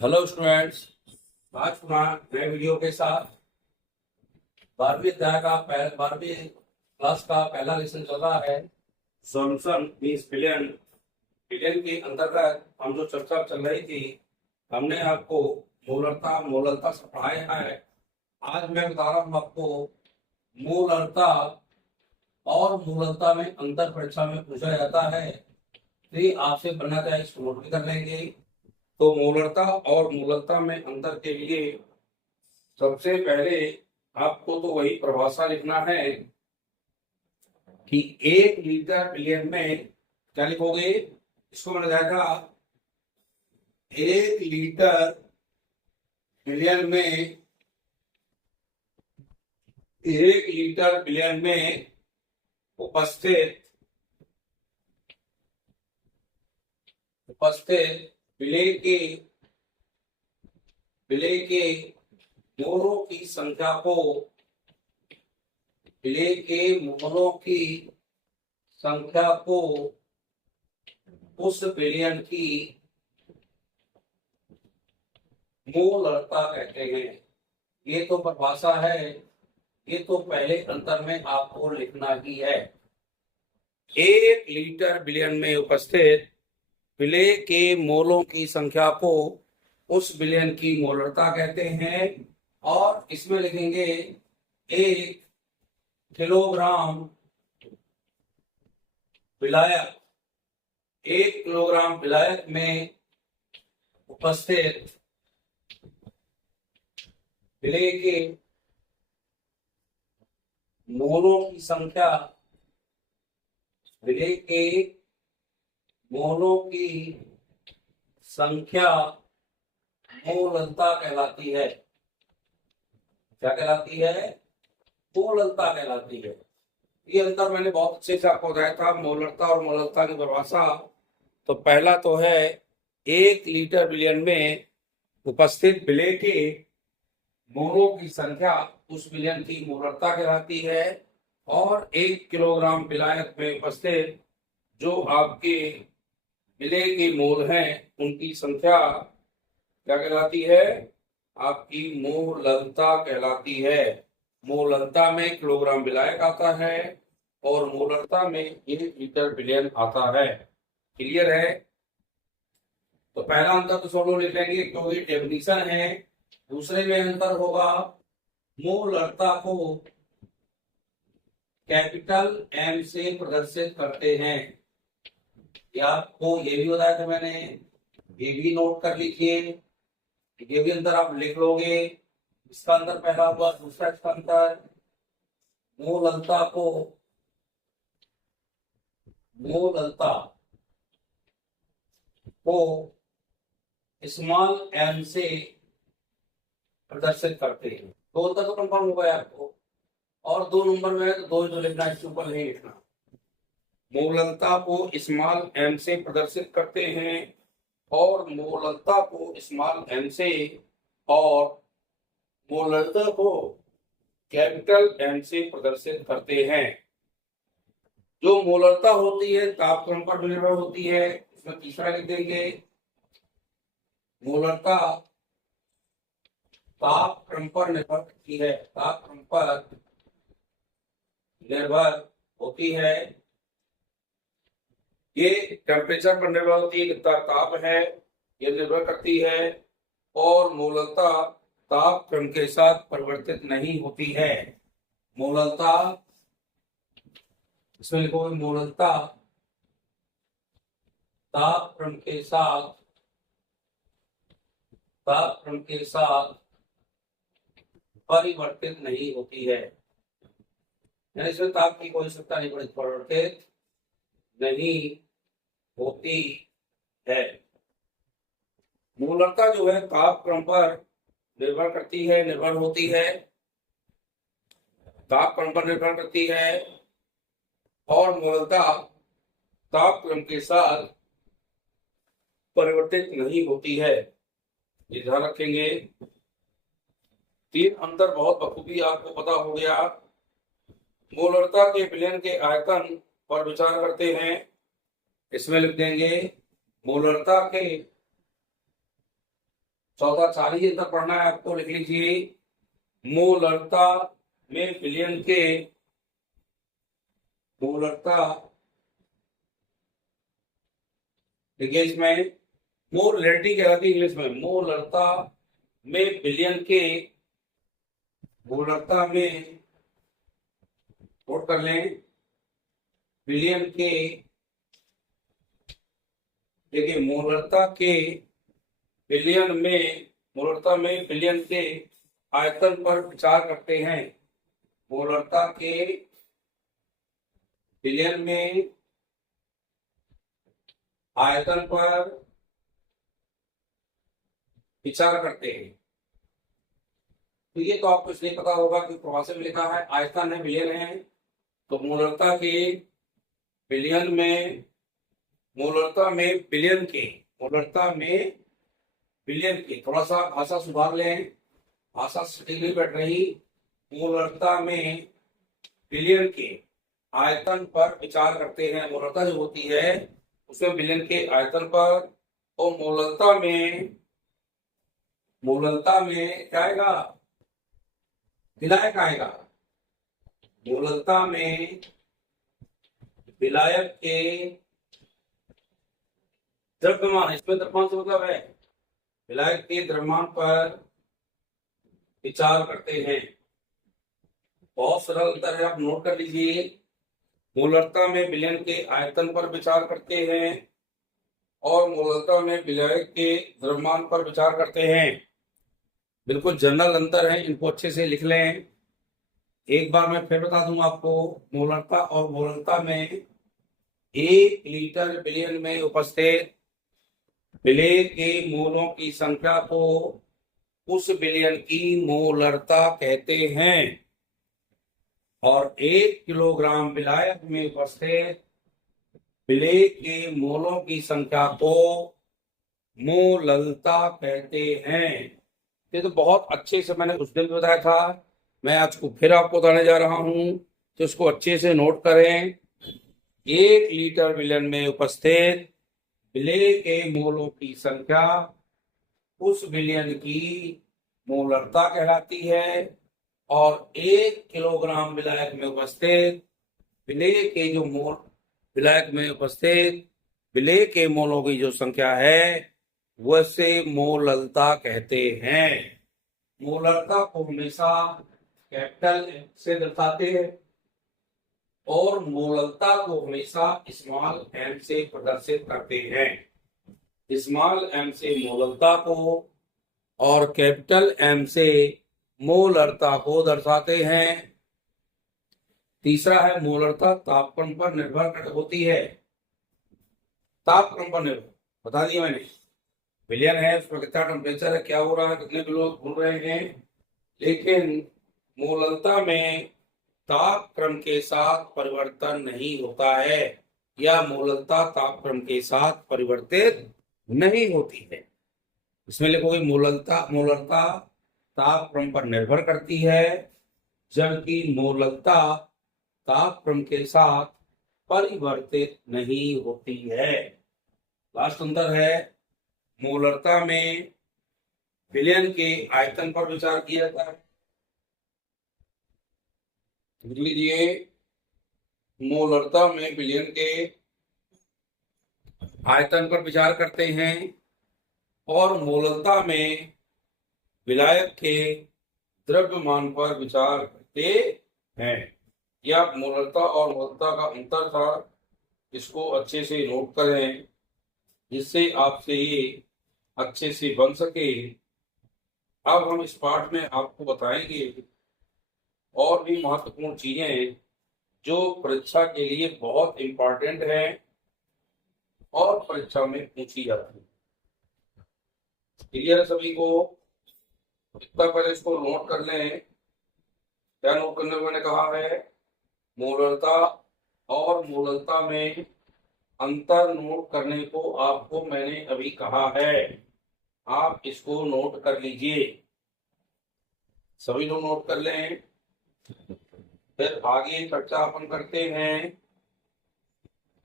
Hello students. आज पुनः नए वीडियो के साथ 12वीं क्लास का पहला लेसन चल रहा है। Solution means billion. बिलियन के अंतर्गत हम जो चर्चा चल रही थी, हमने आपको मूलरता से पढ़ाया है। आज मैं बता रहा हूँ आपको मूलरता और मूलरता में अंतर परीक्षा में पूछा जाता है। तो ये आपसे बनना चाहिए, इसको नोट भी कर लेंगे। तो मूलरता और मूलरता में अंतर के लिए सबसे पहले आपको तो वही परिभाषा लिखना है कि 1 लीटर बिलियन में क्या लिखोगे। इसको माना जाएगा 1 लीटर बिलियन में 1 लीटर बिलियन में उपस्थित उपस्थित विलेय के मोलों की संख्या को विलेय के मोलों की संख्या को उस बिलियन की मूलरता कहते हैं। ये तो परिभाषा है, ये तो पहले अंतर में आपको लिखना ही है। 1 लीटर बिलियन में उपस्थित विलेय के मोलों की संख्या को उस बिलियन की मोलरता कहते हैं। और इसमें लिखेंगे 1 किलोग्राम विलायक 1 किलोग्राम विलायक में उपस्थित विलेय के मोलों की संख्या विलेय के मोलों की संख्या मूलरता कहलाती है। क्या कहलाती है? मूलरता कहलाती है। ये अंतर मैंने बहुत अच्छे से आपको बताया था, मूलरता और मूलरता की परिभाषा। तो पहला तो है 1 लीटर बिलियन में उपस्थित विलेय के मोलों की संख्या उस बिलियन की मूलरता कहलाती है। और 1 किलोग्राम विलायक में उपस्थित जो आपके विलेय के मोल हैं उनकी संख्या क्या कहलाती है? आपकी मूलरता कहलाती है। मूलरता में किलोग्राम विलायक आता है और मूलरता में 1 लीटर बिलियन आता है। क्लियर है? तो पहला अंतर तो सोलो लिख लेंगे क्योंकि डेफिनेशन है। दूसरे में अंतर होगा, मूलरता को कैपिटल एम से प्रदर्शित करते हैं। या आपको ये भी बताया था मैंने, ये भी नोट कर लीजिए। ये भी अंतर आप लिख लोगे। इसका अंतर पहला हुआ। दूसरा इसका अंतर, मूलरता को मूलरता को स्मॉल एम से प्रदर्शित करते हैं। दो अंतर तो कंफर्म हो गया आपको। और 2 नंबर में है तो 2 जो लिखना, इसके ऊपर नहीं लिखना। मूलरता को स्मॉल एम से प्रदर्शित करते हैं और मूलरता को स्मॉल एम से और मूलरता को कैपिटल एम से प्रदर्शित करते हैं। जो मूलरता होती है तापक्रम पर निर्भर होती है। इसमें तीसरा लिख देंगे, मूलरता तापक्रम पर निर्भर करती है। तापक्रम पर निर्भर होती है। ये टेम्परेचर पर निर्भर होती है, कितना ताप है ये निर्भर करती है। और मूलरता तापक्रम के साथ परिवर्तित नहीं होती है। मूलरता, इसमें लिखोगे मूलरता तापक्रम के साथ परिवर्तित नहीं होती है। यानी इसमें ताप की कोई आवश्यकता नहीं पड़ती, परिवर्तित नहीं होती है। मूलरता जो है तापक्रम पर निर्भर करती है, निर्भर होती है, तापक्रम पर निर्भर करती है। और मूलरता तापक्रम के साथ परिवर्तित नहीं होती है। ये ध्यान रखेंगे। 3 अंतर बहुत बखूबी आपको पता हो गया। मूलरता के विलयन के आयतन पर विचार करते हैं। इसमें लिख देंगे मूलरता के चौथा 40 तक पढ़ना है आपको, लिख लीजिए। मोलरता में विलयन के, मोलरता, देखिए इसमें मोलरिटी कहलाती है इंग्लिश में। मोलरता में विलयन के, मोलरता में, नोट कर लें, विलयन के, देखिए मोलरता के विलयन में, मोलरता में विलयन के आयतन पर विचार करते हैं। मोलरता के विलयन में आयतन पर विचार करते हैं। तो ये तो आपको इसलिए पता होगा कि प्रवासी में लिखा है आयतन है, विलयन है। तो मोलरता के विलयन में, मोलरता में विलयन के, मोलरता में विलयन के, थोड़ा सा भाषा सुधार लें, भाषा सटीक नहीं बैठ रही। मोलरता में विलयन के आयतन पर विचार करते हैं। मोलरता जो होती है उसमें विलयन के आयतन पर, और मोलरता में, मोलरता में क्या आएगा, विलायक आएगा। मोलरता में विलायक के द्रव्यमान, इसमें द्रव्यमान से मतलब है विलायक के द्रव्यमान पर विचार करते हैं। बहुत सरल अंतर है, आप नोट कर लीजिए। मोलरता में विलयन के आयतन पर विचार करते हैं और मोलरता में विलायक के द्रव्यमान पर विचार करते हैं। बिल्कुल जनरल अंतर है, इनको अच्छे से लिख लें। एक बार मैं फिर बता दूं आपको, मोलरता और मोलरता में 1 लीटर विलयन में उपस्थित विलय के मोलों की संख्या को उस विलयन की मोलरता कहते हैं, और 1 किलोग्राम विलायक में उपस्थित विलय के मोलों की संख्या को मोललता कहते हैं। ये तो बहुत अच्छे से मैंने उस दिन बताया था, मैं आज को फिर आपको बताने जा रहा हूं, तो इसको अच्छे से नोट करें। 1 लीटर विलयन में उपस्थित विलय के मोलों की संख्या उस विलयन की मोलरता कहलाती है, और 1 किलोग्राम विलायक में उपस्थित विलय के जो मोल, विलायक में उपस्थित विलय के मोलों की जो संख्या है वैसे मोललता कहते हैं। मोलरता को हमेशा कैपिटल एम से दर्शाते हैं और मोललता को हमेशा स्मॉल एम से प्रदर्शित करते हैं। स्मॉल एम से मोललता को और कैपिटल एम से मोलरता को दर्शाते हैं। तीसरा है मोलरता तापक्रम पर निर्भर होती है। तापक्रम पर निर्भर बता दिया मैंने, विलयन है उसमें कितना टेम्परेचर है, क्या हो रहा है, कितने लोग घूम रहे हैं। लेकिन मोललता में तापक्रम के साथ परिवर्तन नहीं होता है, या मोललता तापक्रम के साथ परिवर्तित नहीं होती है। इसमें लिखोगे मोललता, मोलरता तापक्रम पर निर्भर करती है, जबकि मोललता तापक्रम के साथ परिवर्तित नहीं होती है। लास्ट अंतर है, मोलरता में विलयन के आयतन पर विचार किया जाता है। लिख लीजिए, मोलरता में विलयन के आयतन पर विचार करते हैं और मोलरता में विलायक के द्रव्यमान पर विचार करते हैं। यह मोलरता और मोलरता का अंतर था, इसको अच्छे से नोट करें जिससे आपसे ये अच्छे से बन सके। अब हम इस पाठ में आपको बताएंगे और भी महत्वपूर्ण चीजें जो परीक्षा के लिए बहुत इंपॉर्टेंट है और परीक्षा में पूछी जाती है। क्लियर है सभी को? इतना पहले इसको नोट कर लें। क्या नोट करने को मैंने कहा है? मोलरता और मोललता में अंतर नोट करने को आपको मैंने अभी कहा है, आप इसको नोट कर लीजिए। सभी लोग नोट कर लें, फिर आगे चर्चा अपन करते हैं।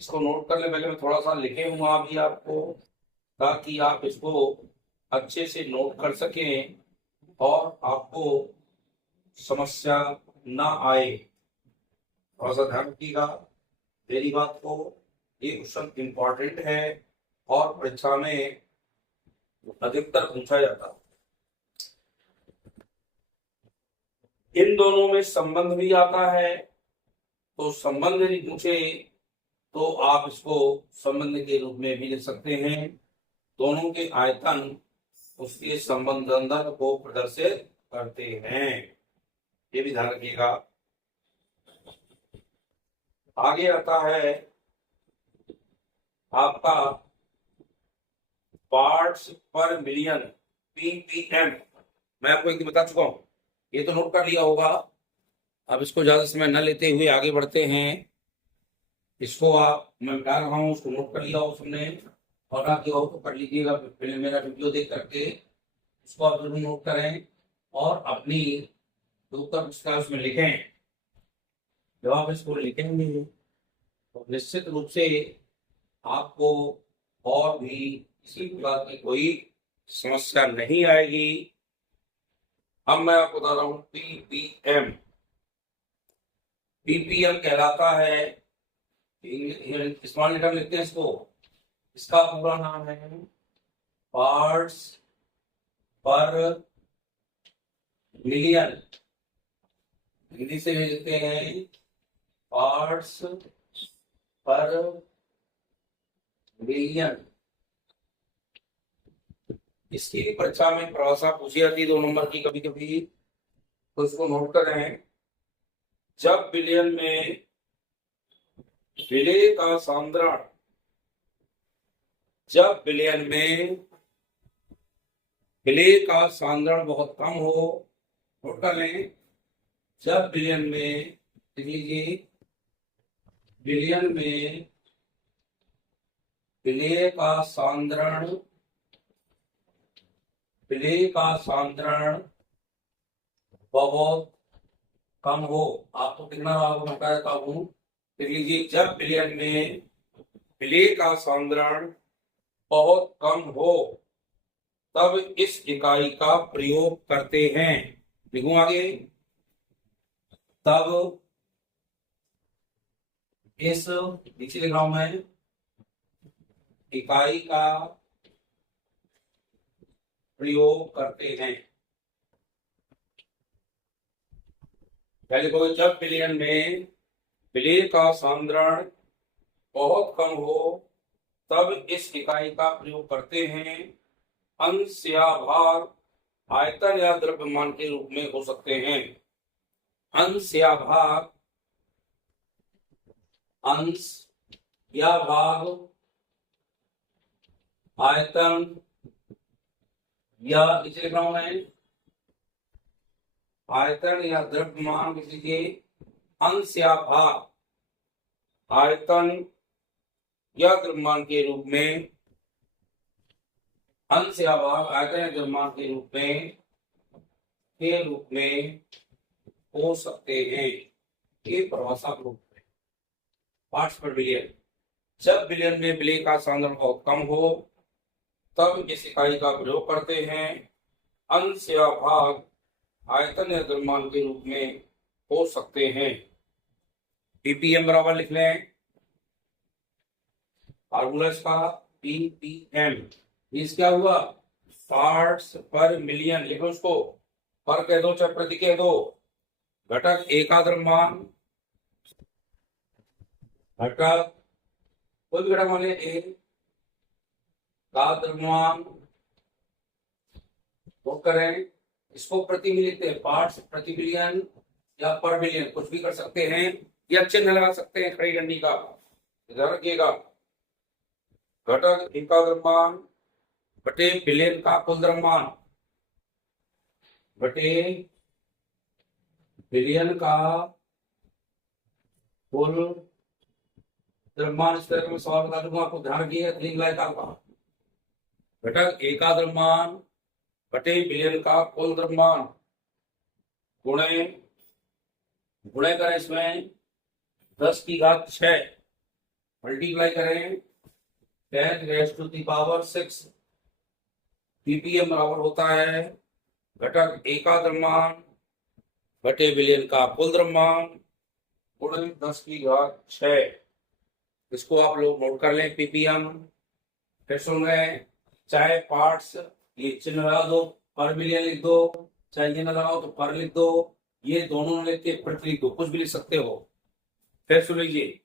इसको नोट कर ले, पहले मैं थोड़ा सा लिखे हुआ अभी आपको, ताकि आप इसको अच्छे से नोट कर सकें और आपको समस्या ना आए। थोड़ा सा ध्यान रखिएगा मेरी बात को, ये क्वेश्चन इंपॉर्टेंट है और परीक्षा में अधिकतर पूछा जाता है। इन दोनों में संबंध भी आता है, तो संबंध यदि पूछे तो आप इसको संबंध के रूप में भी लिख सकते हैं। दोनों के आयतन उसके संबंध को प्रदर्शित करते हैं, ये भी ध्यान रखिएगा। आगे आता है आपका पार्ट्स पर मिलियन ppm। मैं आपको एक दिन बता चुका हूं, ये तो नोट कर लिया होगा। अब इसको ज्यादा समय न लेते हुए आगे बढ़ते हैं। इसको मैं बता रहा हूँ, उसको नोट कर लिया हो सबने, और आप जो तो कर लीजिएगा पहले मेरा वीडियो देख करके। इसको आप जरूर नोट करें और अपनी उत्तर पुस्तिका उसमें लिखें। जब आप इसको लिखेंगे तो निश्चित रूप से आपको और भी किसी प्रकार की कोई समस्या नहीं आएगी। अब मैं आपको बता रहा हूं ppm। ppm कहलाता है, स्मॉल लेटर लिखते हैं इसको, इसका पूरा नाम है पार्ट्स पर मिलियन। हिंदी से लिखते हैं पार्ट्स पर मिलियन। इसकी परीक्षा में परिभाषा पूछी जाती है 2 नंबर की कभी कभी, तो इसको नोट करें। जब बिलियन में विलेय का सांद्रण, जब बिलियन में विलेय का सांद्रण बहुत कम हो, नोट कर लें। जब बिलियन में, लिख लीजिए, बिलियन में विलेय का सांद्रण, विलेय का सांद्रण बहुत कम हो। आपको कितना आपको बता देता हूं, लिख लीजिए। जब बिलियन में विलेय का सांद्रण बहुत कम हो तब इस इकाई का प्रयोग करते हैं। लिखूं आगे, तब इस, नीचे लिख रहा हूं मैं, इकाई का प्रयोग करते हैं। पहले को, जब बिलियन में विलेय का सांद्रण बहुत कम हो तब इस इकाई का प्रयोग करते हैं। अंश या भाग आयतन या द्रव्यमान के रूप में हो सकते हैं। अंश या भाग, अंश या भाग आयतन या, इसे लिख रहा हूं मैं, आयतन या द्रव्यमान, लीजिए अंश या भाग आयतन या द्रव्यमान के रूप में, अंश या भाग आयतन या द्रव्यमान के रूप में हो सकते हैं। ये परिभाषा रूप है पार्ट्स पर बिलियन। जब बिलियन में विलेय का सांद्रण बहुत कम हो तब इस इकाई का प्रयोग करते हैं। अंश या भाग आयतन या द्रव्यमान के रूप में हो सकते हैं। ppm बराबर लिख लें, फार्मूला इसका ppm। इस क्या हुआ, पार्ट्स पर मिलियन। लिखो उसको, पर कह दो चाहे प्रति कह दो। घटक ए का द्रव्यमान, घटक कोई भी घटक मान लिया ए का द्रव्यमान, वो करें। इसको प्रति में लिखते हैं, पार्ट्स प्रति मिलियन या पर मिलियन, कुछ भी कर सकते हैं, या चिन्ह लगा सकते हैं खड़ी डंडी का, ध्यान रखिएगा। घटक ए का द्रव्यमान बटे बिलियन का कुल द्रव्यमान बटे बिलियन का कुल द्रव्यमान। इस तरह मैं सवाल बता दूंगा, आपको ध्यान रखिएगा, तीन लाइन का घटक ए का द्रव्यमान बटे बिलियन का कुल द्रव्यमान गुणे, गुणे करें इसमें 10⁶ मल्टीप्लाई करें 10⁻⁶ पीपीएम बराबर होता है घटक A का द्रव्यमान बटे विलयन का कुल द्रव्यमान गुणे 10⁶। इसको आप लोग नोट कर लें पीपीएम। फिर सुन रहे चाहे पार्ट्स ये चिन्ह लगा दो, पर मिलियन लिख दो, चाहे ये न लगाओ तो पर लिख दो, ये दोनों लिख के प्रति लिख दो, कुछ भी लिख सकते हो। फिर सुन लीजिए,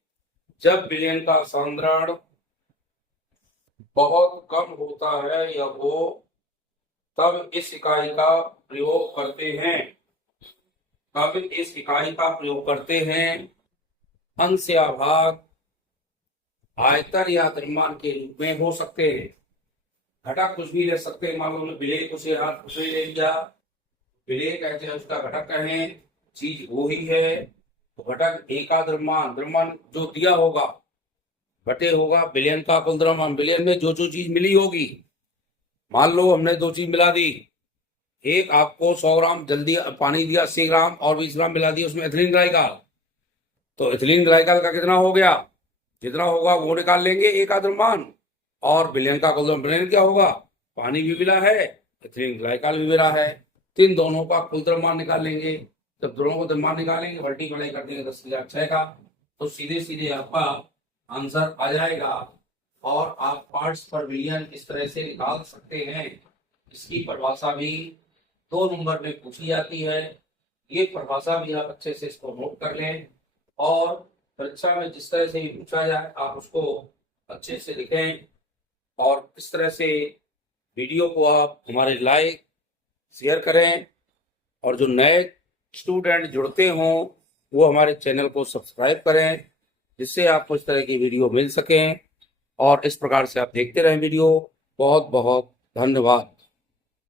जब विलयन का सांद्रण बहुत कम होता है या वो, तब इस इकाई का प्रयोग करते हैं। तब इस इकाई का प्रयोग करते हैं अंश या भाग आयतन या द्रव्यमान के रूप में हो सकते हैं। घटक कुछ भी ले सकते हैं। मान लो विलेय कुछ कुछ ले लिया, विलेय कहते हैं उसका घटक कहें, चीज वो ही है तो घटक A का द्रव्यमान, द्रव्यमान जो दिया होगा बटे होगा विलयन का कुल द्रव्यमान। विलयन में जो जो चीज मिली होगी, मान लो हमने दो चीज मिला दी, एक आपको 100 ग्राम जल्दी पानी दिया, 80 ग्राम और 20 ग्राम मिला दिया उसमें एथिलीन ग्लाइकॉल, तो एथिलीन ग्लाइकॉल का कितना हो गया, जितना होगा वो निकाल लेंगे A का द्रव्यमान, और विलयन का कुल द्रव्यमान क्या होगा, पानी भी मिला है एथिलीन ग्लाइकॉल भी मिला है, इन दोनों का कुल द्रव्यमान निकाल लेंगे। जब दोनों को द्रव्यमान निकालेंगे मल्टीप्लाई कर देंगे 10⁶ का, तो सीधे सीधे आपका आंसर आ जाएगा। और आप पार्ट्स पर विलयन इस तरह से निकाल सकते हैं। इसकी परिभाषा भी 2 नंबर में पूछी जाती है। ये परिभाषा भी आप अच्छे से इसको नोट कर लें, और परीक्षा में जिस तरह से भी पूछा जाए आप उसको अच्छे से लिखें। और इस तरह से वीडियो को आप हमारे लाइक शेयर करें, और जो नए स्टूडेंट जुड़ते हों वो हमारे चैनल को सब्सक्राइब करें, जिससे आपको इस तरह की वीडियो मिल सकें, और इस प्रकार से आप देखते रहें वीडियो। बहुत बहुत धन्यवाद।